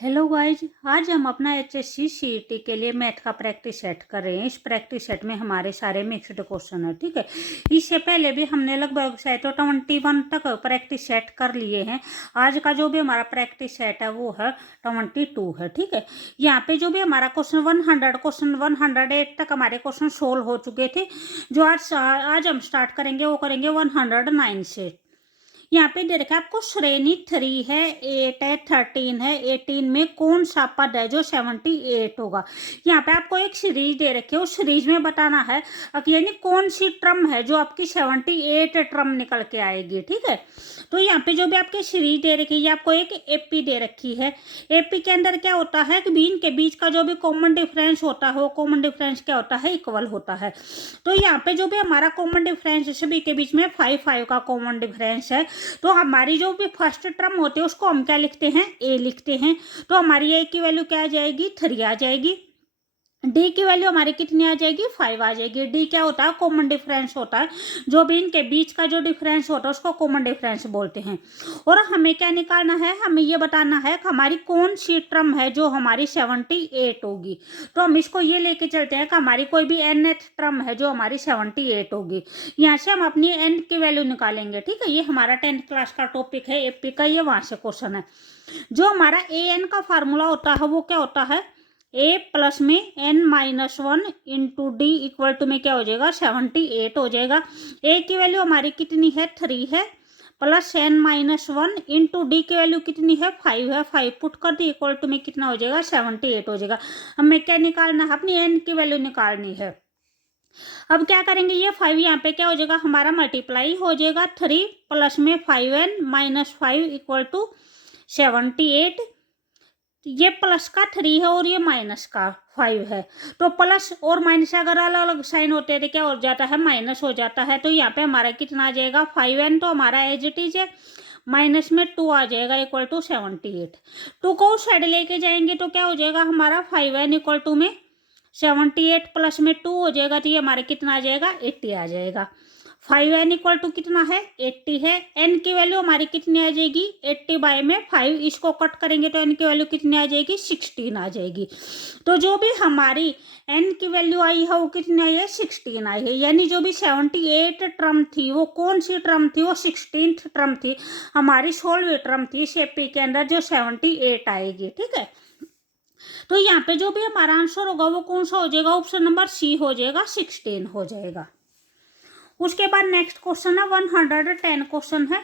Hello guys, आज हम अपना एचएससी सीईटी के लिए मैथ का प्रैक्टिस सेट कर रहे हैं। इस प्रैक्टिस सेट में हमारे सारे मिक्स्ड क्वेश्चन है, ठीक है। इससे पहले भी हमने लगभग शायद तो 21 तक प्रैक्टिस सेट कर लिए हैं। आज का जो भी हमारा प्रैक्टिस सेट है वो है 22 है, ठीक है। यहाँ पे जो भी हमारा क्वेश्चन 108 तक हमारे क्वेश्चन सोल्व हो चुके थे। जो आज हम स्टार्ट करेंगे वो करेंगे 109 से। यहाँ पे दे रखा है आपको श्रेणी 3 है, 8 है, 13 है, 18 में कौन सा पद है जो 78 होगा। यहाँ पे आपको एक सीरीज दे रखी है, उस सीरीज में बताना है कि यानी कौन सी टर्म है जो आपकी 78 टर्म निकल के आएगी, ठीक है। तो यहाँ पे जो भी आपकी सीरीज दे रखी है, आपको एक एपी दे रखी है। एपी के अंदर क्या होता है कि बीन के बीच का जो भी कॉमन डिफरेंस होता है वो कॉमन डिफरेंस क्या होता है, इक्वल होता है। तो यहाँ पे जो भी हमारा कॉमन डिफरेंस है सभी के बीच में 5 का कॉमन डिफरेंस है। तो हमारी जो भी फर्स्ट टर्म होती है उसको हम क्या लिखते हैं, ए लिखते हैं। तो हमारी ए की वैल्यू क्या आ जाएगी, 3 आ जाएगी। डी की वैल्यू हमारी कितनी आ जाएगी, 5 आ जाएगी। डी क्या होता है, कॉमन डिफरेंस होता है। जो भी इनके बीच का जो डिफरेंस होता है उसको कॉमन डिफरेंस बोलते हैं। और हमें क्या निकालना है, हमें ये बताना है कि हमारी कौन सी टर्म है जो हमारी 78 होगी। तो हम इसको ये लेके चलते हैं कि हमारी कोई भी nth टर्म है जो हमारी 78 होगी। यहाँ से हम अपनी n की वैल्यू निकालेंगे, ठीक है। ये हमारा 10th क्लास का टॉपिक है एपी का, ये वहां से क्वेश्चन है। जो हमारा an का फार्मूला होता है वो क्या होता है, ए प्लस में n-1 into D equal to में क्या हो जाएगा, 78 हो जाएगा। ए की वैल्यू हमारी कितनी है, 3 है, प्लस n-1 इंटू डी की वैल्यू कितनी है, 5 है। 5 पुट कर दी इक्वल टू में कितना हो जाएगा, 78 हो जाएगा। हमें क्या निकालना है, अपनी n की वैल्यू निकालनी है। अब क्या करेंगे, ये 5 यहाँ पे क्या हो जाएगा, हमारा मल्टीप्लाई हो जाएगा। 3 प्लस में 5n-5 इक्वल टू 78। ये प्लस का 3 है और ये माइनस का 5 है। तो प्लस और माइनस अगर अलग अलग साइन होते हैं तो क्या हो जाता है, माइनस हो जाता है। तो यहाँ पे हमारा कितना आ जाएगा, 5n, तो हमारा एज इट इज है। माइनस में 2 आ जाएगा इक्वल टू 78। 2 को उस साइड लेके जाएंगे तो क्या हो जाएगा, हमारा 5n इक्वल टू में 78 प्लस में 2 हो जाएगा। तो ये हमारे कितना आ जाएगा, 80 आ जाएगा। 5n इक्वल टू कितना है, 80 है। n की वैल्यू हमारी कितनी आ जाएगी, 80 बाय में 5, इसको कट करेंगे तो n की वैल्यू कितनी आ जाएगी, 16 आ जाएगी। तो जो भी हमारी n की वैल्यू आई है वो कितनी आई है, 16 आई है। यानी जो भी 78 टर्म थी वो कौन सी टर्म थी, वो 16th टर्म थी, हमारी 16वीं टर्म थी शेपी के अंदर जो 78 आएगी, ठीक है। तो यहाँ पे जो भी हमारा आंसर होगा वो कौन सा हो जाएगा, ऑप्शन नंबर सी हो जाएगा, 16 हो जाएगा। उसके बाद नेक्स्ट क्वेश्चन है 110 क्वेश्चन है।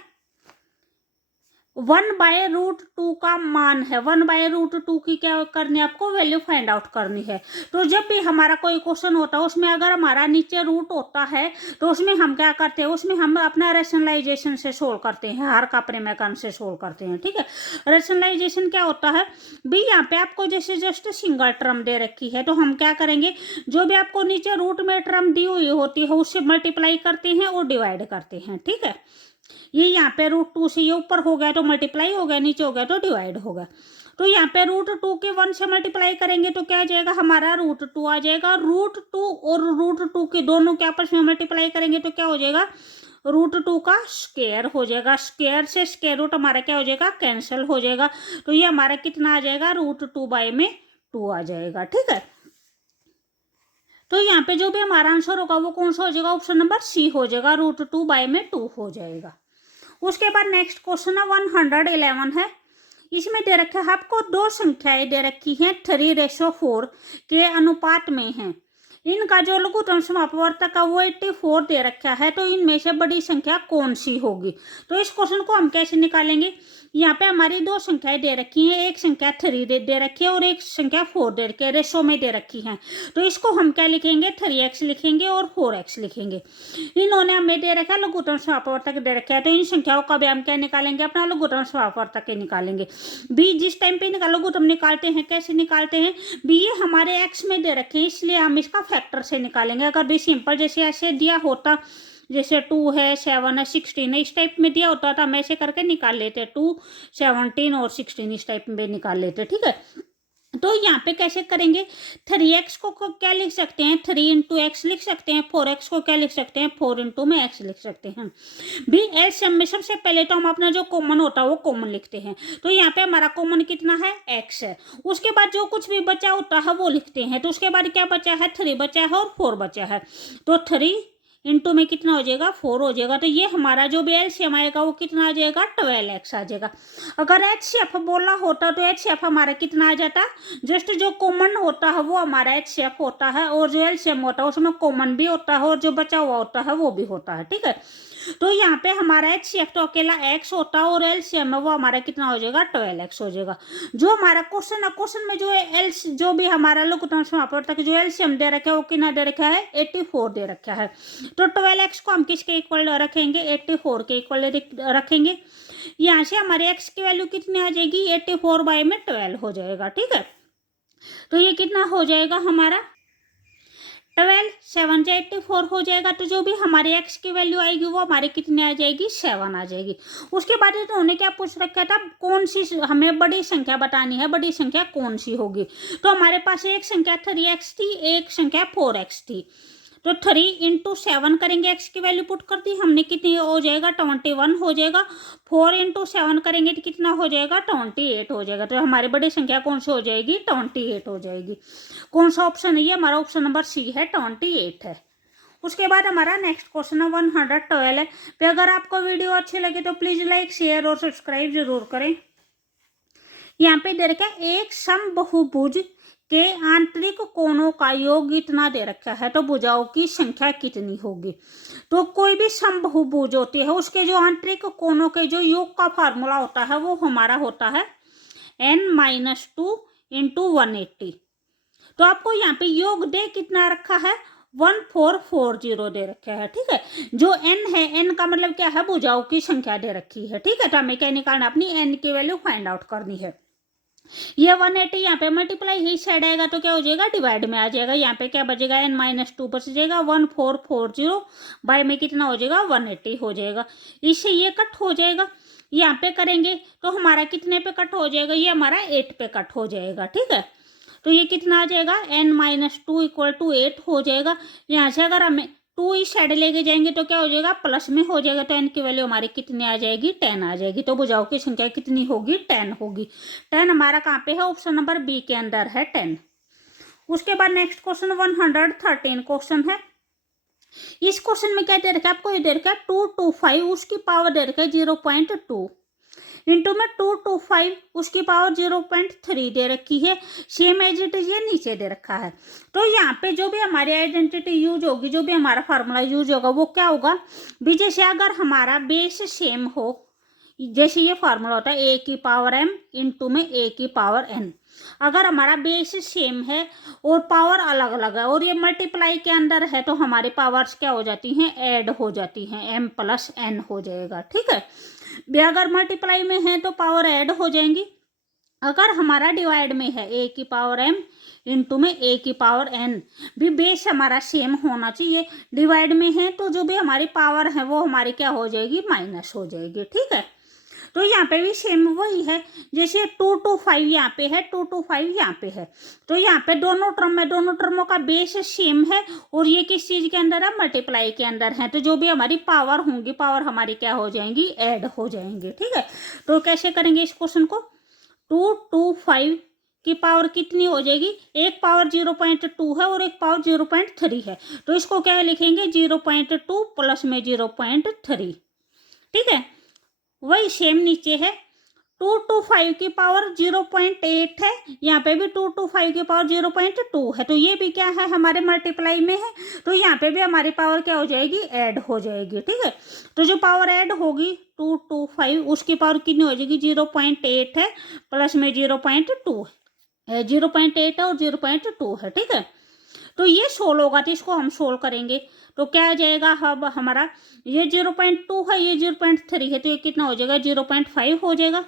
1/√2 का मान है। 1/√2 की क्या करनी है आपको, वैल्यू फाइंड आउट करनी है। तो जब भी हमारा कोई क्वेश्चन होता है उसमें अगर हमारा नीचे रूट होता है तो उसमें हम क्या करते हैं, उसमें हम अपना रेशनलाइजेशन से सोल्व करते हैं, हर का परिमेयकरण से सोल्व करते हैं, ठीक है। रेशनलाइजेशन क्या होता है भी, यहाँ पे आपको जैसे जस्ट सिंगल टर्म दे रखी है तो हम क्या करेंगे, जो भी आपको नीचे रूट में टर्म दी हुई होती है उससे मल्टीप्लाई करते हैं और डिवाइड करते हैं, ठीक है। ये यहाँ पे √2 से ये ऊपर हो गया तो मल्टीप्लाई हो गया, नीचे हो गया तो डिवाइड हो गया। तो यहाँ पे √2 के 1 से मल्टीप्लाई करेंगे तो क्या आ जाएगा, हमारा √2 आ जाएगा। √2 और √2 के दोनों के आपस में मल्टीप्लाई करेंगे तो क्या हो जाएगा, √2 का स्क्वायर हो जाएगा। स्क्वायर से स्क्वायर रूट हमारा क्या हो जाएगा, कैंसिल हो जाएगा। तो ये हमारा कितना आ जाएगा, √2 बाय में 2 आ जाएगा, ठीक है। तो यहाँ पे जो भी हमारा आंसर होगा वो कौन सा हो जाएगा, ऑप्शन नंबर सी हो जाएगा, √2 बाय में 2 हो जाएगा। उसके बाद नेक्स्ट क्वेश्चन है 111 है। इसमें दे रखा है आपको दो संख्याएं दे रखी हैं 3:4 के अनुपात में हैं। इनका जो लघुत्तम समापवर्तक है वो 84 दे रखा है। तो इनमें से बड़ी संख्या कौन सी होगी। तो इस क्वेश्चन को हम कैसे निकालेंगे, यहाँ पे हमारी दो संख्याएं दे रखी हैं, एक संख्या 3 दे रखी है और एक संख्या 4 दे रखी है, रेशो में दे रखी है। तो इसको हम क्या लिखेंगे, 3x लिखेंगे और 4x लिखेंगे। इन्होंने हमें दे रखा है लघुत्तम समापवर्तक दे रखा है। तो इन संख्याओं का भी हम क्या निकालेंगे, अपना लघुत्तम समापवर्तक निकालेंगे। बी जिस टाइम पे लघुत्तम निकालते हैं कैसे निकालते हैं, बी ये हमारे x में दे रखे हैं इसलिए हम इसका फैक्टर से निकालेंगे। अगर भी सिंपल जैसे ऐसे दिया होता, जैसे 2 है, 7 है, 16 है, इस टाइप में दिया होता था हम ऐसे करके निकाल लेते, 2, 17 और 16 इस टाइप में निकाल लेते, ठीक है। तो यहाँ पे कैसे करेंगे, 3x को क्या लिख सकते हैं, 3 इंटू एक्स लिख सकते हैं, 4x को क्या लिख सकते हैं, 4 इंटू में x लिख सकते हैं। भी एलसीएम में सबसे पहले तो हम अपना जो कॉमन होता है वो कॉमन लिखते हैं। तो यहाँ पे हमारा कॉमन कितना है, x है। उसके बाद जो कुछ भी बचा होता है वो लिखते हैं। तो उसके बाद क्या बचा है, 3 बचा है और 4 बचा है। तो 3 इंटू में कितना हो जाएगा, 4 हो जाएगा। तो ये हमारा जो भी एलसीएम आएगा वो कितना आ जाएगा, 12x आ जाएगा। अगर एचसीएफ बोला होता तो एचसीएफ हमारा कितना आ जाता, जस्ट जो कॉमन होता है वो हमारा एचसीएफ होता है, और जो एलसीएम होता है उसमें कॉमन भी होता है और जो बचा हुआ होता है वो भी होता है। ठीक है, तो यहाँ पे हमारा एचसीएफ तो अकेला x होता है और एलसीएम है वो हमारा कितना हो जाएगा, 12x हो जाएगा। जो हमारा क्वेश्चन है, क्वेश्चन में जो भी हमारा लघुत्तम समापवर्तक तक जो एलसीएम दे रखा है वो कितना दे रखा है, 84 दे रखा है। तो 12x को हम किसके इक्वल रखेंगे, 84 के इक्वल रखेंगे। यहाँ से हमारे x की वैल्यू कितनी आ जाएगी, 84 बाय में 12 हो जाएगा। ठीक है, तो ये कितना हो जाएगा हमारा 12, 7 से 84 हो जाएगा। तो जो भी हमारे x की वैल्यू आएगी वो हमारे कितने आ जाएगी, 7 आ जाएगी। उसके बाद उन्होंने क्या पूछ रखा था, कौन सी हमें बड़ी संख्या बतानी है, बड़ी संख्या कौन सी होगी। तो हमारे पास एक संख्या 3x थी, एक संख्या 4x थी। तो 3 इंटू 7 करेंगे, x की वैल्यू पुट कर दी हमने, कितनी हो जाएगा, 21 हो जाएगा। 4 इंटू 7 करेंगे तो कितना हो जाएगा, 28 हो जाएगा। तो हमारी बड़ी संख्या कौन सी हो जाएगी, 28 हो जाएगी। कौन सा ऑप्शन है ये, हमारा ऑप्शन नंबर सी है, 28 है। उसके बाद हमारा नेक्स्ट क्वेश्चन है 112 है। तो अगर आपको वीडियो अच्छी लगे तो प्लीज लाइक, शेयर और सब्सक्राइब जरूर करें। यहाँ पे दे रखा है एक समबाहुभुज के आंतरिक कोणों का योग इतना दे रखा है, तो भुजाओं की संख्या कितनी होगी। तो कोई भी समबाहुभुज होती है उसके जो आंतरिक कोणों के जो योग का फार्मूला होता है वो हमारा होता है n-2 इंटू 180। तो आपको यहाँ पे योग दे कितना रखा है, 1440 दे रखा है। ठीक है, जो n है, n का मतलब क्या है, भुजाओं की संख्या दे रखी है। ठीक है, तो हमें क्या निकालना, अपनी n की वैल्यू फाइंड आउट करनी है। ये 180 यहाँ पे मल्टीप्लाई ही साइड आएगा तो क्या हो जाएगा, डिवाइड में आ जाएगा। यहाँ पे क्या बचेगा, n-2 बच जाएगा, 1440 बाय में कितना हो जाएगा, 180 हो जाएगा। इससे ये कट हो जाएगा, यहाँ पे करेंगे तो हमारा कितने पे कट हो जाएगा, ये हमारा 8 पे कट हो जाएगा। ठीक है, तो ये कितना आ जाएगा, n-2 इक्वल टू 8 हो जाएगा। यहाँ से अगर हमें 2 इस साइड लेके जाएंगे तो क्या हो जाएगा, प्लस में हो जाएगा। तो n की वैल्यू हमारी कितनी आ जाएगी, 10 आ जाएगी। तो भुजाओं की संख्या कितनी होगी, 10 होगी। 10 हमारा कहाँ पे है, ऑप्शन नंबर बी के अंदर है 10। उसके बाद नेक्स्ट क्वेश्चन 113 क्वेश्चन है। इस क्वेश्चन में क्या दे रखा है आपको, ये दे रखा है 225 उसकी पावर दे रखा है 0.2 इंटू में 225 उसकी पावर 0.3 दे रखी है। सेम एज इट इज ये नीचे दे रखा है। तो यहाँ पे जो भी हमारी आइडेंटिटी यूज होगी, जो भी हमारा फार्मूला यूज होगा वो क्या होगा भी, जैसे अगर हमारा बेस सेम हो, जैसे ये फार्मूला होता है a की पावर m इंटू में a की पावर n। अगर हमारा बेस सेम है और पावर अलग अलग है और ये मल्टीप्लाई के अंदर है तो हमारी पावर्स क्या हो जाती हैं, ऐड हो जाती हैं, m प्लस n हो जाएगा। ठीक है, अगर मल्टीप्लाई में है तो पावर ऐड हो जाएंगी। अगर हमारा डिवाइड में है a की पावर m इंटू में a की पावर n, भी बेस हमारा सेम होना चाहिए। डिवाइड में है तो जो भी हमारी पावर है वो हमारी क्या हो जाएगी, माइनस हो जाएगी। ठीक है, तो यहाँ पे भी सेम वही है, जैसे 225 यहाँ पे है, 225 यहाँ पे है। तो यहाँ पे दोनों टर्म में, दोनों टर्मों का बेस सेम है और ये किस चीज के अंदर है, मल्टीप्लाई के अंदर है। तो जो भी हमारी पावर होंगी, पावर हमारी क्या हो जाएंगी, ऐड हो जाएंगे। ठीक है, तो कैसे करेंगे इस क्वेश्चन को, 225 की पावर कितनी हो जाएगी, एक पावर 0.2 है और एक पावर 0.3 है। तो इसको क्या लिखेंगे, 0.2 प्लस में 0.3। ठीक है, वही सेम नीचे है 225 की पावर 0.8 है, यहाँ पे भी 225 की पावर 0.2 है। तो ये भी क्या है, हमारे मल्टीप्लाई में है, तो यहाँ पे भी हमारी पावर क्या हो जाएगी, ऐड हो जाएगी। ठीक है, तो जो पावर ऐड होगी 225 उसकी पावर कितनी हो जाएगी, 0.8 है प्लस में 0.2 है, 0.8 है और 0.2 है। ठीक है, तो ये सोल्व होगा, तो इसको हम सोल्व करेंगे तो क्या आ जाएगा, अब हमारा ये 0.2 है, ये 0.3 है, तो ये कितना हो जाएगा, 0.5 हो जाएगा।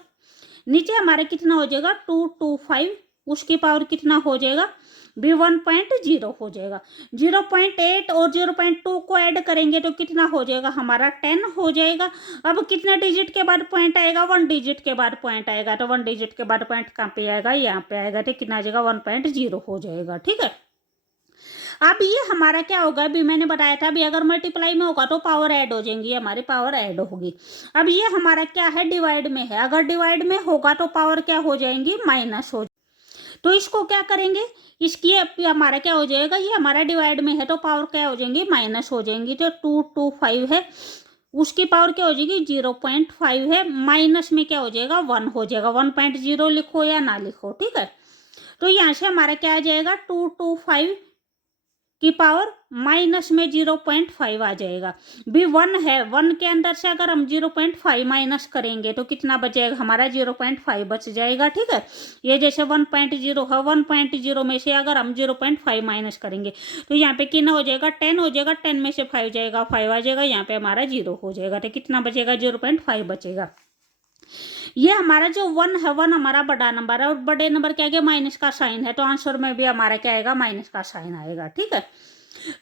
नीचे हमारे कितना हो जाएगा, 225 उसकी पावर कितना हो जाएगा भी 1.0 हो जाएगा। 0.8 और 0.2 को ऐड करेंगे तो कितना हो जाएगा हमारा 10 हो जाएगा। अब कितने डिजिट के बाद पॉइंट आएगा 1 डिजिट के बाद पॉइंट आएगा, तो 1 डिजिट के बाद पॉइंट कहाँ पे आएगा यहाँ पे आएगा, तो कितना आ जाएगा 1.0 हो जाएगा। ठीक है, अब ये हमारा क्या होगा, अभी मैंने बताया था अभी अगर मल्टीप्लाई में होगा तो पावर ऐड हो जाएंगी, हमारी पावर ऐड होगी। अब ये हमारा क्या है डिवाइड में है, अगर डिवाइड में होगा तो पावर क्या हो जाएंगी माइनस हो। तो इसको क्या करेंगे, इसकी हमारा क्या हो जाएगा, ये हमारा डिवाइड में है तो पावर क्या हो जाएंगी माइनस हो जाएंगी। तो 225 है उसकी पावर क्या हो जाएगी 0.5 है, माइनस में क्या हो जाएगा 1 हो जाएगा। 1.0 लिखो या ना लिखो, ठीक है। तो यहाँ से हमारा क्या आ जाएगा 225 की पावर माइनस में 0.5 आ जाएगा। भी 1 है, 1 के अंदर से अगर हम 0.5 माइनस करेंगे तो कितना बचेगा हमारा 0.5 बच जाएगा। ठीक है, ये जैसे 1.0 है, 1.0 में से अगर हम 0.5 माइनस करेंगे तो यहाँ पे कितना हो जाएगा 10 हो जाएगा, 10 में से 5 जाएगा, 5 आ जाएगा, यहाँ पे हमारा 0 हो जाएगा, तो कितना बचेगा 0.5 बचेगा। ये हमारा जो 1 है 1 हमारा बड़ा नंबर है और बड़े नंबर क्या है माइनस का साइन है, तो आंसर में भी हमारा क्या आएगा माइनस का साइन आएगा। ठीक है,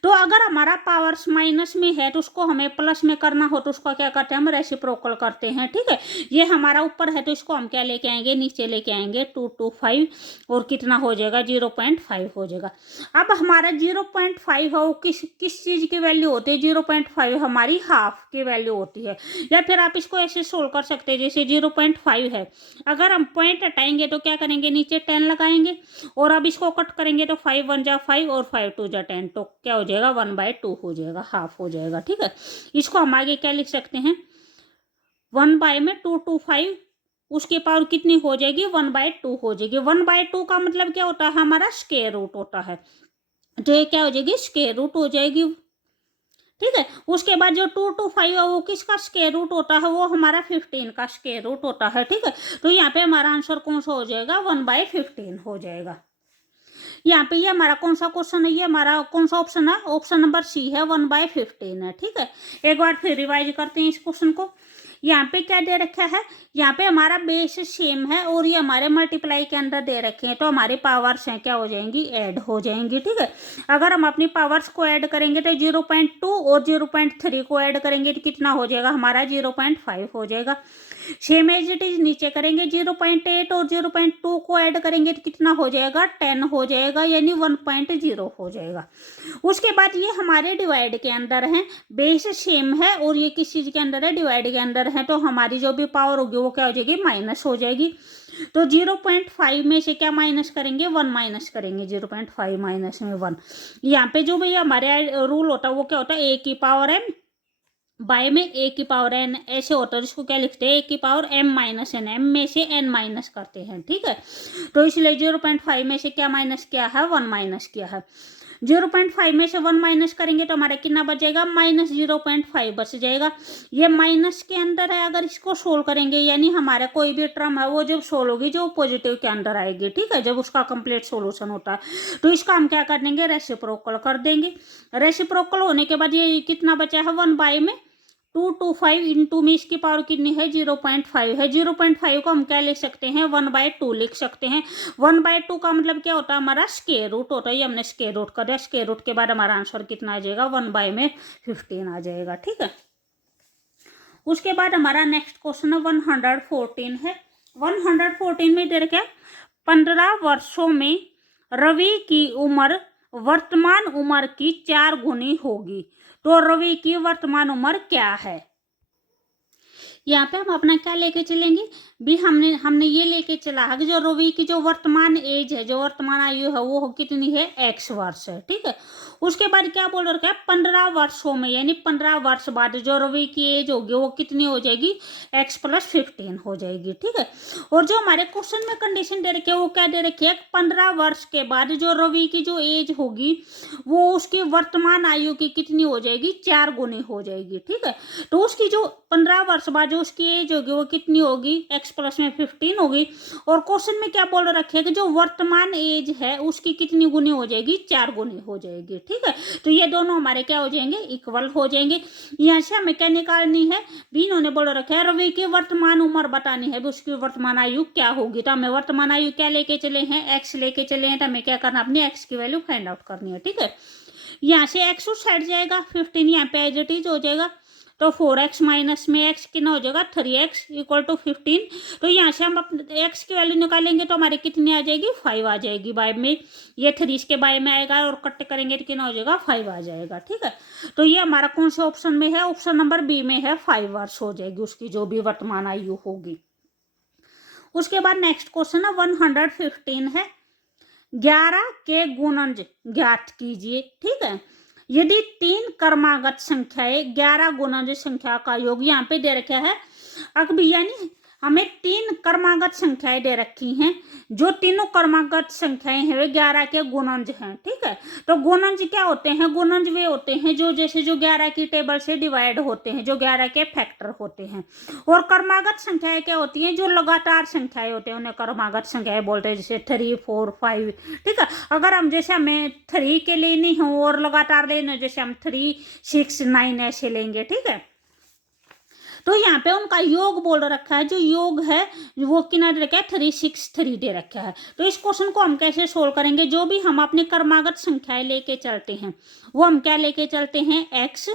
तो अगर हमारा पावर्स माइनस में है तो उसको हमें प्लस में करना हो तो उसको क्या करते हैं हम रेसिप्रोकल करते हैं। ठीक है, ये हमारा ऊपर है तो इसको हम क्या लेके आएंगे नीचे लेके आएंगे 225 और कितना हो जाएगा 0.5 हो जाएगा। अब हमारा 0.5 है वो किस चीज की वैल्यू होती है, 0.5 हमारी हाफ की वैल्यू होती है। या फिर आप इसको ऐसे सोल्व कर सकते हैं, जैसे 0.5 है अगर हम पॉइंट हटाएंगे तो क्या करेंगे नीचे 10 लगाएंगे और अब इसको कट करेंगे तो 5 1 जा 5 और 5 2 जा 10, तो क्या हो जाएगा 1/2 हो जाएगा, हाफ हो जाएगा। ठीक है, इसको हम आगे क्या लिख सकते हैं 1 में 225 उसकी पावर कितनी हो जाएगी 1/2 हो जाएगी। 1/2 का मतलब क्या होता है हमारा स्क्वायर रूट होता है, तो ये क्या हो जाएगी स्क्वायर रूट हो जाएगी। ठीक है, उसके बाद जो 225 है वो किसका स्क्वायर रूट होता है, वो हमारा 15 का स्क्वायर रूट होता है। ठीक है, तो यहाँ पे हमारा आंसर कौन सा हो जाएगा 1/15 हो जाएगा। यहाँ पे ये हमारा कौन सा क्वेश्चन है, ये हमारा कौन सा ऑप्शन है, ऑप्शन नंबर सी है 1/15 है। ठीक है, एक बार फिर रिवाइज करते हैं इस क्वेश्चन को। यहाँ पे क्या दे रखा है, यहाँ पे हमारा बेस सेम है और ये हमारे मल्टीप्लाई के अंदर दे रखे हैं, तो हमारी पावर्स हैं क्या हो जाएंगी ऐड हो जाएंगी। ठीक है, अगर हम अपनी पावर्स को ऐड करेंगे तो 0.2 और 0.3 को ऐड करेंगे तो कितना हो जाएगा हमारा 0.5 हो जाएगा। सेम एज इट इज नीचे करेंगे 0.8 और 0.2 को ऐड करेंगे तो कितना हो जाएगा 10 हो जाएगा, यानी 1.0 हो जाएगा। उसके बाद ये हमारे डिवाइड के अंदर है, बेस सेम है और ये किस चीज के अंदर है डिवाइड के अंदर है, तो हमारी जो भी पावर होगी वो क्या हो जाएगी माइनस हो जाएगी। तो 0.5 में से क्या माइनस करेंगे 1 माइनस करेंगे, 0.5 माइनस में 1। यहाँ पे जो भी हमारे रूल होता है वो क्या होता है a की पावर m बाय में a की पावर n ऐसे होता है, जिसको क्या लिखते हैं a की power m minus n, m में से n माइनस करते हैं। ठीक है, तो इसलिए 0.5 में से क्या माइनस किया है 1 माइनस किया है। 0.5 में से 1 माइनस करेंगे तो हमारा कितना बचेगा माइनस 0.5 बच जाएगा। ये माइनस के अंदर है, अगर इसको सोल्व करेंगे यानी हमारा कोई भी टर्म है वो जब सोल्व होगी जो पॉजिटिव के अंदर आएगी। ठीक है, जब उसका कंप्लीट सोल्यूशन होता है तो इसका हम क्या कर देंगे रेसिप्रोकल कर देंगे। रेसिप्रोकल होने के बाद ये कितना बचा है 1 में 225 इंटू में इसकी पावर कितनी है 0.5 है। 0.5 को हम क्या लिख सकते हैं 1/2 लिख सकते हैं। 1/2 का मतलब क्या होता है हमारा स्क्वायर रूट होता है, ये हमने स्क्वायर रूट कर दिया। स्क्वायर रूट के बाद हमारा आंसर कितना आ जाएगा 1/15 आ जाएगा। ठीक है, उसके बाद हमारा नेक्स्ट क्वेश्चन है 114 है। 114 में दे रखा है 15 वर्षों में रवि की उम्र वर्तमान उम्र की 4 गुनी होगी, तो रवि की वर्तमान उम्र क्या है। यहाँ पे हम अपना क्या लेके चलेंगे भी हमने ये लेके चला है कि जो रवि की जो वर्तमान एज है, जो वर्तमान आयु है वो कितनी है x वर्ष है। ठीक है, उसके बाद क्या बोल रखा है 15 वर्षों में, यानी 15 वर्ष बाद जो रवि की एज होगी वो कितनी हो जाएगी x + 15 हो जाएगी। ठीक है, और जो हमारे क्वेश्चन में कंडीशन दे रखी है वो क्या दे रखी है 15 वर्ष के बाद जो रवि की जो एज होगी वो उसकी वर्तमान आयु की कितनी हो जाएगी 4 गुनी हो जाएगी। ठीक है, तो उसकी जो 15 वर्ष बाद जो उसकी एज होगी वो कितनी होगी x + 15 होगी। और क्वेश्चन में क्या बोल रखे है कि जो वर्तमान एज है उसकी कितनी गुनी हो जाएगी 4 गुनी हो जाएगी। ठीक ठीक है। तो ये दोनों हमारे क्या हो जाएंगे, इक्वल हो जाएंगे। यहाँ से हमें क्या निकालनी है, भी इन्होंने बोल रखा है रवि की वर्तमान उम्र बतानी है, उसकी वर्तमान आयु क्या होगी। तो हमें वर्तमान आयु क्या लेके चले हैं, एक्स लेके चले हैं, तो हमें क्या करना, अपनी एक्स की वैल्यू फाइंड आउट करनी है, ठीक है। यहाँ से एक्स उस साइड जाएगा, 15 यहाँ पे एज इट इज हो जाएगा। तो 4x माइनस में x कितना हो जाएगा, 3x इक्वल टू 15। तो यहाँ से हम अपने x की वैल्यू निकालेंगे तो हमारी कितनी आ जाएगी, 5 आ जाएगी। बाय में ये 3 इसके बाय में आएगा और कट करेंगे तो कितना हो जाएगा, 5 आ जाएगा, ठीक है। तो ये हमारा कौन से ऑप्शन में है, ऑप्शन नंबर बी में है, 5 वर्ष हो जाएगी उसकी जो भी वर्तमान आयु होगी। उसके बाद नेक्स्ट क्वेश्चन है 115 है, 11 के गुणज ज्ञात कीजिए, ठीक है। यदि 3 क्रमागत संख्याएं 11 गुणज संख्या का योग यहाँ पे दे रखा है। अब यानी हमें 3 क्रमागत संख्याएं दे रखी हैं, जो तीनों क्रमागत संख्याएं हैं वे 11 के गुणज हैं, ठीक है। तो गुणज क्या होते हैं, गुणज वे होते हैं जो जैसे जो 11 की टेबल से डिवाइड होते हैं, जो 11 के फैक्टर होते हैं। और क्रमागत संख्याएं क्या होती हैं, जो लगातार संख्याएं होते हैं, उन्हें क्रमागत संख्याएं बोलते हैं, जैसे 3, 4, 5, ठीक है। अगर हम जैसे हमें 3 के लेनी हो और लगातार लेना, जैसे हम 3, 6, 9 ऐसे लेंगे, ठीक है। तो यहाँ पे उनका योग बोल रखा है, जो योग है वो कितना दे रखा है, 3, 6, 3 दे रखा है। तो इस क्वेश्चन को हम कैसे सोल्व करेंगे, जो भी हम अपने क्रमागत संख्याएं लेके चलते हैं वो हम क्या लेके चलते हैं, x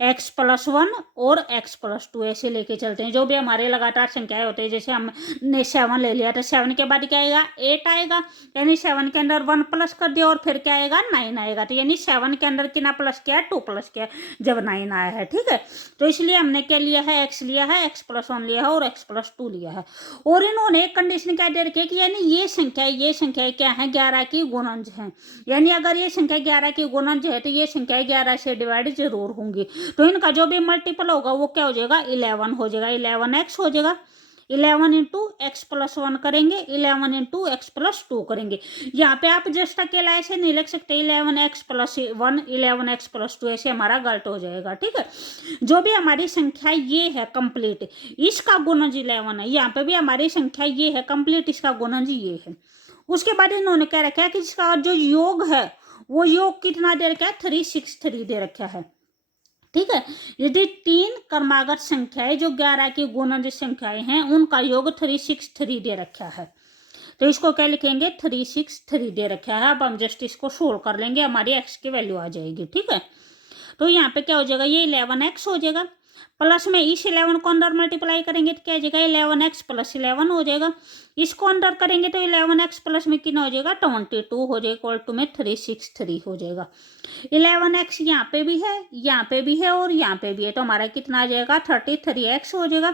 + 1 और x + 2 ऐसे लेके चलते हैं। जो भी हमारे लगातार संख्याएं होते हैं, जैसे हमने 7 ले लिया तो 7 के बाद क्या आएगा, 8 आएगा, यानी 7 के अंदर 1 प्लस कर दिया और फिर क्या आएगा, 9 आएगा। तो यानी 7 के अंदर कितना प्लस किया, 2 प्लस किया जब 9 आया है, ठीक है। तो इसलिए हमने क्या लिया है, x लिया है, x + 1 लिया है और x + 2 लिया है। और इन्होंने एक कंडीशन क्या दे रखी है कि यानी ये संख्या क्या है, 11 की गुणज है। यानी अगर ये संख्या 11 की गुणज है तो ये संख्या 11 से डिवाइड जरूर होंगी। तो इनका जो भी मल्टीपल होगा वो क्या हो जाएगा, 11 हो जाएगा, 11x हो जाएगा। 11 इंटू x + 1 करेंगे, 11 इंटू x + 2 करेंगे। यहाँ पे आप जस्ट अकेला ऐसे नहीं लिख सकते 11x + 1 11x + 2 ऐसे हमारा गलत हो जाएगा, ठीक है। जो भी हमारी संख्या ये है कंप्लीट, इसका गुणज 11 है। यहाँ पे भी हमारी संख्या ये है कंप्लीट, इसका गुणज ये है। उसके बाद इन्होंने क्या रखा है कि इसका जो योग है वो योग कितना दे रखा है, 3, 6, 3 दे रखा है, ठीक है। यदि 3 क्रमागत संख्याएं जो 11 की गुणज संख्याएं हैं उनका योग 3, 6, 3 दे रखा है, तो इसको क्या लिखेंगे, 3, 6, 3 दे रखा है। अब हम जस्ट इसको सोल्व कर लेंगे, हमारी x की वैल्यू आ जाएगी, ठीक है। तो यहाँ पे क्या हो जाएगा, ये 11x हो जाएगा, प्लस में इस 11 को अंदर मल्टीप्लाई करेंगे तो क्या हो जाएगा, 11x + 11 हो जाएगा। इसको अंदर करेंगे तो 11x प्लस में कितना हो जाएगा, 22 हो जाएगा, इक्वल टू में 3, 6, 3 हो जाएगा। 11x यहाँ पे भी है, यहाँ पे भी है और यहाँ पे भी है, तो हमारा कितना आ जाएगा, 33x हो जाएगा।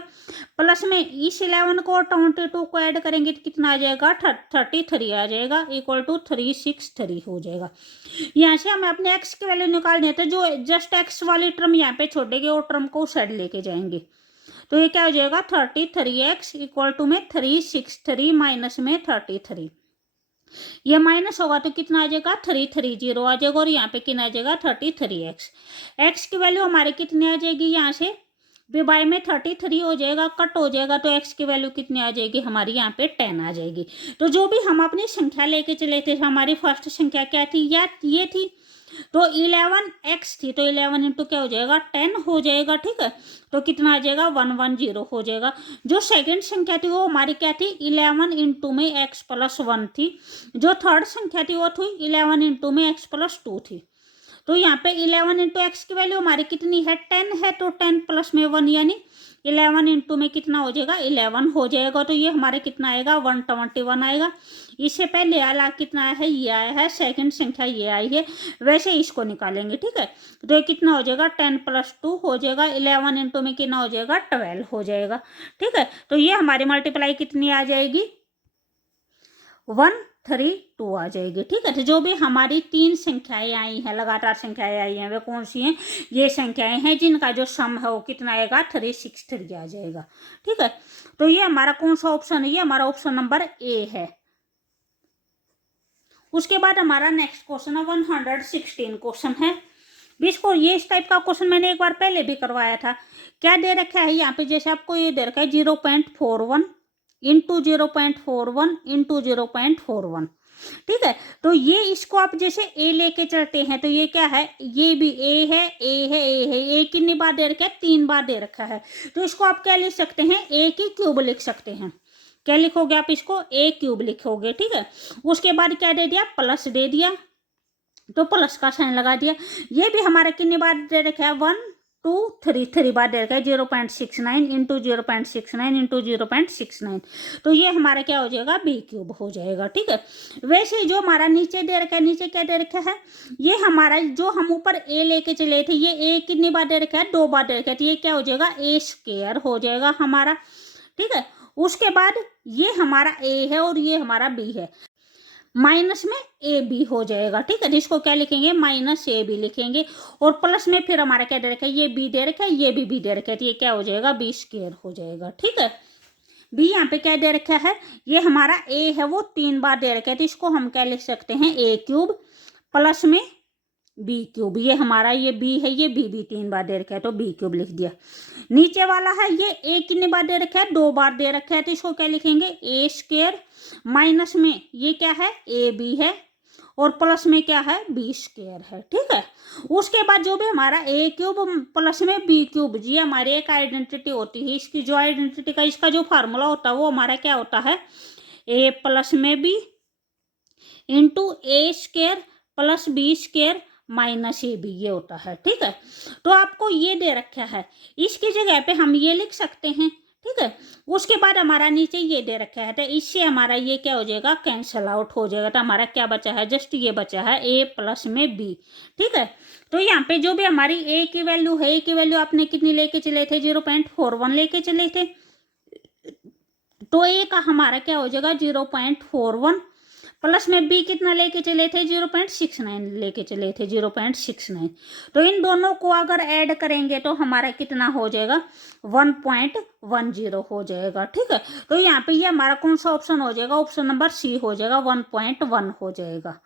प्लस में इस 11 को और 22 को ऐड करेंगे तो कितना आ जाएगा, 33 आ जाएगा, इक्वल टू 363 हो जाएगा। यहाँ से हमें अपने x की वैल्यू निकालनी है, तो जो जस्ट x वाली टर्म यहाँ पे छोड़ेंगे और टर्म को साइड लेके जाएंगे, तो ये क्या हो जाएगा, 33x इक्वल टू में 363 माइनस में 33, ये माइनस होगा तो कितना आ जाएगा, 330 आ जाएगा और यहाँ पे कितना आ जाएगा, 33x। x की वैल्यू हमारे कितनी आ जाएगी, यहाँ से बाय में 33 हो जाएगा, कट हो जाएगा, तो x की वैल्यू कितनी आ जाएगी हमारी, यहाँ पे 10 आ जाएगी। तो जो भी हम अपनी संख्या लेके चले थे, हमारी फर्स्ट संख्या क्या थी, या ये थी, तो 11x थी, तो 11 इंटू क्या हो जाएगा, 10 हो जाएगा, ठीक है। तो कितना आ जाएगा, 110 हो जाएगा। जो सेकंड संख्या थी वो हमारी क्या थी, 11 इंटू में x + 1 थी। जो थर्ड संख्या थी वो थी 11 इंटू में x + 2 थी। तो यहाँ पे 11 इंटू एक्स की वैल्यू हमारी कितनी है, 10 है, तो 10 प्लस में 1 यानी 11 इंटू में कितना हो जाएगा, 11 हो जाएगा। तो ये हमारे कितना आएगा, 121 आएगा। इससे पहले आला कितना आया है, ये आया है, सेकंड संख्या ये आई है, वैसे इसको निकालेंगे, ठीक है। तो ये कितना हो जाएगा, 10 + 2 हो जाएगा, 11 इंटू में कितना हो जाएगा, 12 हो जाएगा, ठीक है। तो ये हमारी मल्टीप्लाई कितनी आ जाएगी, 132 आ जाएगी, ठीक है। तो जो भी हमारी 3 संख्याएं आई हैं, लगातार संख्याएं आई हैं, वे कौन सी हैं, ये संख्याएं हैं जिनका जो सम है वो कितना आएगा, 363 आ जाएगा, ठीक है। तो ये हमारा कौन सा ऑप्शन है, ये हमारा ऑप्शन नंबर ए है। उसके बाद हमारा नेक्स्ट क्वेश्चन है 116 क्वेश्चन है। इसको ये इस टाइप का क्वेश्चन मैंने एक बार पहले भी करवाया था। क्या दे रखा है यहाँ पे, जैसे आपको ये दे रखा है 0.41, इंटू 0.41 इंटू 0.41, ठीक है। तो ये इसको आप जैसे ए लेके चलते हैं तो ये क्या है, ये भी ए है, ए है, ए है, ए कितनी बार दे रखा है, 3 बार दे रखा है। तो इसको आप क्या लिख सकते हैं, ए की क्यूब लिख सकते हैं। क्या लिखोगे आप इसको, ए क्यूब लिखोगे, ठीक है। उसके बाद क्या दे दिया, प्लस दे दिया, तो प्लस का साइन लगा दिया। ये भी हमारा कितनी बार दे रखा है, 1 2 3, 3 बार दे रखा है, 0.69 इंटू 0.69 इंटू 0.69। तो ये हमारा क्या हो जाएगा, बी क्यूब हो जाएगा, ठीक है। वैसे जो हमारा नीचे दे रखा है, नीचे क्या दे रखा है, ये हमारा जो हम ऊपर ए लेके चले थे, ये ए कितनी बार दे रखा है, 2 बार दे रखा है। तो ये क्या हो जाएगा, ए स्क्वायर हो जाएगा हमारा, ठीक है। उसके बाद ये हमारा ए है और ये हमारा बी है, माइनस में ए बी हो जाएगा, ठीक है। जिसको क्या लिखेंगे, माइनस ए बी लिखेंगे। और प्लस में फिर हमारा क्या दे रखा है, ये बी दे रखा है, ये भी दे रखा है। तो ये क्या हो जाएगा, बी स्क्वायर हो जाएगा, ठीक है। बी यहाँ पे क्या दे रखा है, ये हमारा ए है वो 3 बार दे रखा है। तो इसको हम क्या लिख सकते हैं, ए क्यूब प्लस में बी क्यूब। ये हमारा ये बी है, ये बी 3 बार दे रखा है, तो बी क्यूब लिख दिया। नीचे वाला है ये ए कितनी बार दे रखा है, 2 बार दे रखा है। तो इसको क्या लिखेंगे, ए स्क्वायर माइनस में ये क्या है, ए बी है, और प्लस में क्या है, बी स्क्वायर है, ठीक है। उसके बाद जो भी हमारा ए क्यूब प्लस में बी क्यूब, ये हमारी एक आइडेंटिटी होती है। इसकी जो आइडेंटिटी का इसका जो फार्मूला होता है वो हमारा क्या होता है, ए प्लस में B into A square plus B square minus A B, ये होता है, ठीक है। तो आपको ये दे रखा है, इसकी जगह पे हम ये लिख सकते हैं, ठीक है। उसके बाद हमारा नीचे ये दे रखा है, तो इससे हमारा ये क्या हो जाएगा, कैंसल आउट हो जाएगा। तो हमारा क्या बचा है, जस्ट ये बचा है ए प्लस में बी, ठीक है। तो यहाँ पे जो भी हमारी ए की वैल्यू है, ए की वैल्यू आपने कितनी लेके चले थे, 0.41 लेके चले थे। तो ए का हमारा क्या हो जाएगा, 0.41 प्लस में बी कितना लेके चले थे, 0.69 लेके चले थे, 0.69। तो इन दोनों को अगर ऐड करेंगे तो हमारा कितना हो जाएगा, 1.10 हो जाएगा, ठीक है। तो यहाँ पे ये हमारा कौन सा ऑप्शन हो जाएगा, ऑप्शन नंबर सी हो जाएगा, 1.1 हो जाएगा।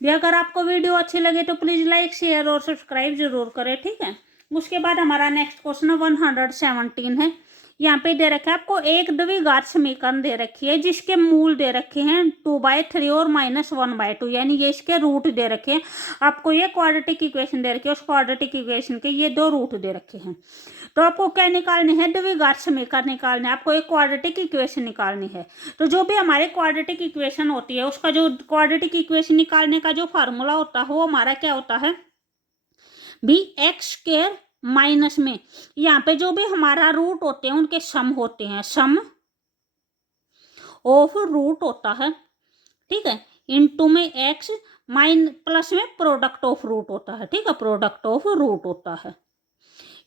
भी अगर आपको वीडियो अच्छी लगे तो प्लीज लाइक शेयर और सब्सक्राइब जरूर करें, ठीक है। उसके बाद हमारा नेक्स्ट क्वेश्चन 117 है। यहाँ पे दे रखा है आपको एक द्विघात समीकरण दे रखी है जिसके मूल दे रखे हैं 2/3 और -1/2, यानी ये इसके रूट दे रखे हैं। आपको ये क्वाड्रेटिक इक्वेशन दे रखी है, उस क्वाड्रेटिक इक्वेशन के ये 2 रूट दे रखे हैं। तो आपको क्या निकालनी है, द्विघात समीकरण निकालना है, आपको एक क्वाड्रेटिक इक्वेशन निकालनी है। तो जो भी हमारे क्वाड्रेटिक इक्वेशन होती है, उसका जो क्वाड्रेटिक इक्वेशन निकालने का जो फार्मूला होता है वो हमारा क्या होता है, भी एक्स स्क्वायर माइनस में यहाँ पे जो भी हमारा रूट होते हैं उनके सम होते हैं, सम ऑफ रूट होता है, ठीक है। इनटू में एक्स प्लस में प्रोडक्ट ऑफ रूट होता है, ठीक है, प्रोडक्ट ऑफ रूट होता है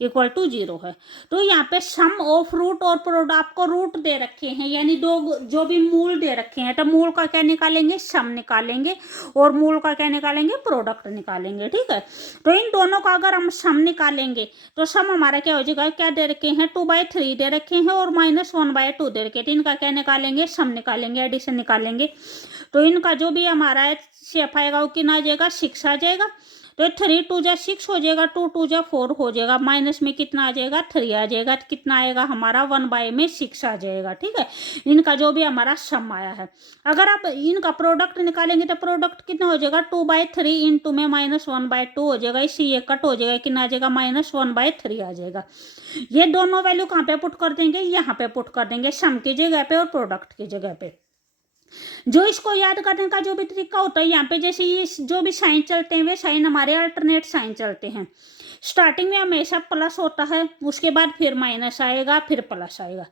इक्वल टू 0 है। तो यहाँ पे सम ऑफ रूट और प्रोडक्ट आपको रूट दे रखे हैं, यानी दो जो भी मूल दे रखे हैं, तो मूल का क्या निकालेंगे, सम निकालेंगे, और मूल का क्या निकालेंगे, प्रोडक्ट निकालेंगे, ठीक है। तो इन दोनों का अगर हम सम निकालेंगे तो सम हमारा क्या हो जाएगा, क्या दे रखे हैं, 2/3 दे रखे हैं और -1/2 दे रखे हैं। तो इनका क्या निकालेंगे, सम निकालेंगे, एडिशन निकालेंगे। तो इनका जो भी हमारा शेप आएगा वो कितना आ जाएगा, 6 आ जाएगा। तो 3 2 जा 6 हो जाएगा, 2 2 जा 4 हो जाएगा, माइनस में कितना आ जाएगा, 3 आ जाएगा। कितना आएगा हमारा, 1/6 आ जाएगा, ठीक है। इनका जो भी हमारा सम आया है, अगर आप इनका प्रोडक्ट निकालेंगे तो प्रोडक्ट कितना हो जाएगा, 2/3 इंटू में -1/2 हो जाएगा, इससे ये कट हो जाएगा, कितना आ जाएगा, -1/3 आ जाएगा। ये दोनों वैल्यू कहाँ पे पुट कर देंगे, यहाँ पे पुट कर देंगे, सम की जगह पे और प्रोडक्ट की जगह पे। जो इसको याद करने का जो भी तरीका होता है, यहाँ पे जैसे ये जो भी साइन चलते हैं वे साइन हमारे अल्टरनेट साइन चलते हैं। स्टार्टिंग में हमेशा प्लस होता है, उसके बाद फिर माइनस आएगा, फिर प्लस आएगा।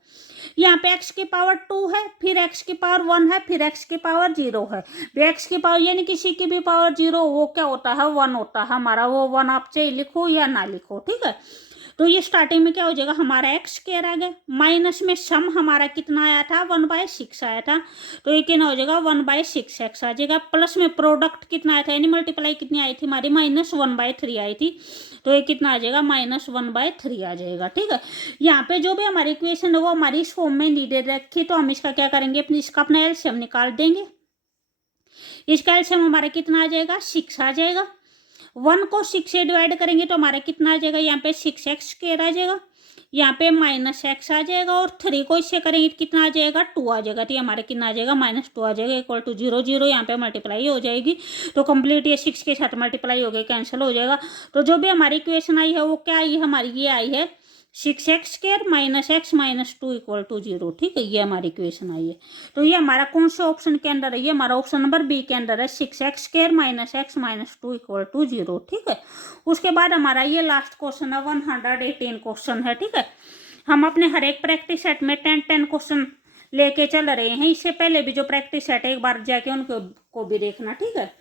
यहाँ पे x की पावर 2 है, फिर x की पावर 1 है, फिर x की पावर 0 है। x की पावर यानी किसी की भी पावर 0 वो क्या होता है, 1 होता है हमारा, वो 1 आप चाहे लिखो या ना लिखो, ठीक है। तो ये स्टार्टिंग में क्या हो जाएगा, हमारा एक्स स्क्वायर आ गया, माइनस में सम हमारा कितना आया था, 1/6 आया था। तो ये कितना हो जाएगा, 1/6 एक्स आ जाएगा। प्लस में प्रोडक्ट कितना आया था, यानी मल्टीप्लाई कितनी आई थी हमारी, -1/3 आई थी। तो ये कितना आ जाएगा, -1/3 आ जाएगा, ठीक है। यहाँ पे जो भी हमारी इक्वेशन है वो हमारी इस फॉर्म में नहीं दे रखी, तो हम इसका क्या करेंगे, इसका अपना एलसीएम निकाल देंगे। इसका एलसीएम हमारा कितना आ जाएगा, 6 आ जाएगा। 1 को 6 से डिवाइड करेंगे तो हमारा कितना आ जाएगा, यहाँ पे 6x स्क्वायर आ जाएगा। यहाँ पे -x आ जाएगा और 3 को इससे करेंगे तो कितना आ जाएगा 2 आ जाएगा। तो ये हमारे कितना आ जाएगा -2 आ जाएगा इक्वल टू 0 0 यहाँ पे मल्टीप्लाई हो जाएगी। तो कंप्लीट ये 6 के साथ मल्टीप्लाई हो गया, कैंसिल हो जाएगा। तो जो भी हमारी इक्वेशन आई है वो क्या आई है हमारी, ये आई है 6x² -x -2 इक्वल टू 0। ठीक है, ये हमारी इक्वेशन आई है। तो ये हमारा कौन से ऑप्शन के अंदर है, ये हमारा ऑप्शन नंबर बी के अंदर है, 6x² -x -2 इक्वल टू 0। ठीक है, उसके बाद हमारा ये लास्ट क्वेश्चन है 118 क्वेश्चन है। ठीक है, हम अपने हर एक प्रैक्टिस सेट में 10 क्वेश्चन लेके चल रहे हैं। इससे पहले भी जो प्रैक्टिस सेट है एक बार जाके उनको को भी देखना। ठीक है,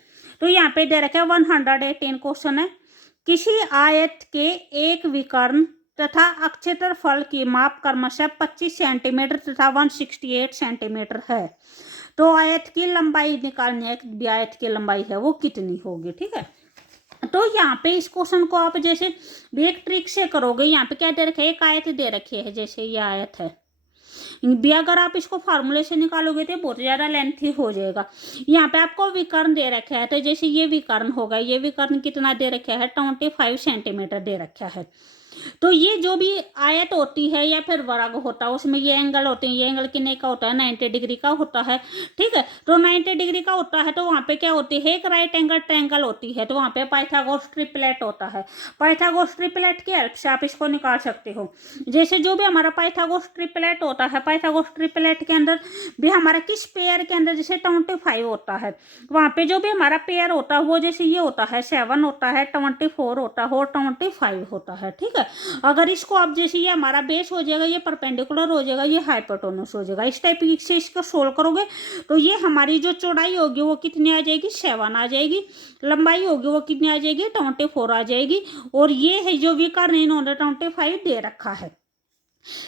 तो यहाँ पे दे रखा है 118 क्वेश्चन है। किसी आयत के एक विकर्ण तथा अक्षेत्रफल की माप क्रमशः 25 सेंटीमीटर तथा 168 सेंटीमीटर है। तो आयत की लंबाई निकालनी है, आयत की लंबाई है वो कितनी होगी। ठीक है, तो यहाँ पे इस क्वेश्चन को आप जैसे भी एक ट्रिक से करोगे। यहाँ पे क्या दे रखे है, एक आयत दे रखी है, जैसे ये आयत है भी, अगर आप इसको फार्मूले से निकालोगे तो बहुत ज़्यादा लेंथी हो जाएगा। यहाँ पे आपको विकर्ण दे रखा है, तो जैसे ये विकर्ण होगा, ये विकर्ण कितना दे रखा है 25 सेंटीमीटर दे रखा है। तो ये जो भी आयत होती है या फिर वर्ग होता है उसमें ये एंगल होते हैं, ये एंगल कितने का होता है 90 डिग्री का होता है। ठीक है, तो 90 डिग्री का होता है तो वहाँ पे क्या होती है, एक राइट एंगल ट्रायंगल होती है, तो वहाँ पे पाइथागोरस ट्रिपलेट होता है। पाइथागोरस ट्रिपलेट की हेल्प से आप इसको निकाल सकते हो। जैसे जो भी हमारा पाइथागोरस ट्रिपलेट होता है, पाइथागोरस ट्रिपलेट के अंदर भी हमारा किस पेयर के अंदर जैसे 25 होता है, वहाँ पे जो भी हमारा पेयर होता है वो जैसे ये होता है 7 होता है, 24 होता है और 25 होता है। ठीक है, अगर इसको आप जैसे ये हमारा बेस हो जाएगा, ये परपेंडिकुलर हो जाएगा, ये हाइपोटेन्यूस हो जाएगा, इस टाइप से इसको सोल्व करोगे तो ये हमारी जो चौड़ाई होगी वो कितनी आ जाएगी 7 आ जाएगी, लंबाई होगी वो कितनी आ जाएगी 24 आ जाएगी, और ये है जो विकर्ण इन्होंने 25 दे रखा है।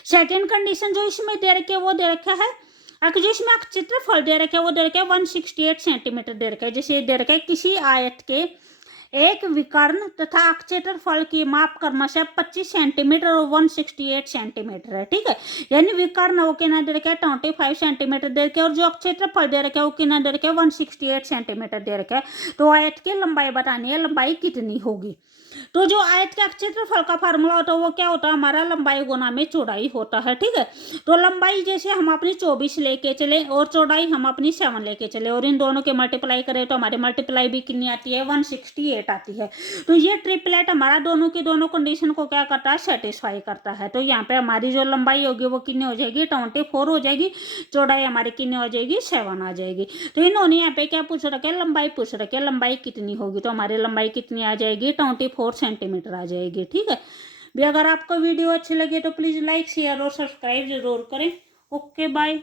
सेकेंड कंडीशन जो इसमें दे रखी है वो दे रखा है, जो इसमें क्षेत्रफल दे रखा है वो दे रखा है 168 सेंटीमीटर दे रखा है। जैसे ये दे रखा है किसी आयत के एक विकर्ण तथा अक्षेत्रफल की माप क्रमशः 25 सेंटीमीटर और 168 सेंटीमीटर है। ठीक है, यानी विकर्ण वो कितना दे रखा है 25 सेंटीमीटर दे रखा है, और जो अक्षेत्रफल दे रखा है वो कितना दे रखा है 168 सेंटीमीटर दे रखा है। तो आयत की लंबाई बतानी है, लंबाई कितनी होगी। तो जो आयत के क्षेत्रफल का फार्मूला होता है वो क्या होता है हमारा, लंबाई गुना में चौड़ाई होता है। ठीक है, तो लंबाई जैसे हम अपनी 24 लेके चले और चौड़ाई हम अपनी 7 लेके चले और इन दोनों के मल्टीप्लाई करें तो हमारी मल्टीप्लाई भी कितनी आती है 168 आती है। तो ये ट्रिपलेट हमारा दोनों की दोनों कंडीशन को क्या करता है, सेटिस्फाई करता है। तो यहाँ पे हमारी जो लंबाई होगी वो कितनी हो जाएगी 24 हो जाएगी, चौड़ाई हमारी कितनी हो जाएगी 7 आ जाएगी। तो इन्होंने यहाँ पे क्या पूछ रखा है, लंबाई पूछ रखी है, लंबाई कितनी होगी, तो हमारी लंबाई कितनी आ जाएगी 24 सेंटीमीटर आ जाएगी। ठीक है भी, अगर आपको वीडियो अच्छी लगे तो प्लीज़ लाइक शेयर और सब्सक्राइब जरूर करें। Okay bye.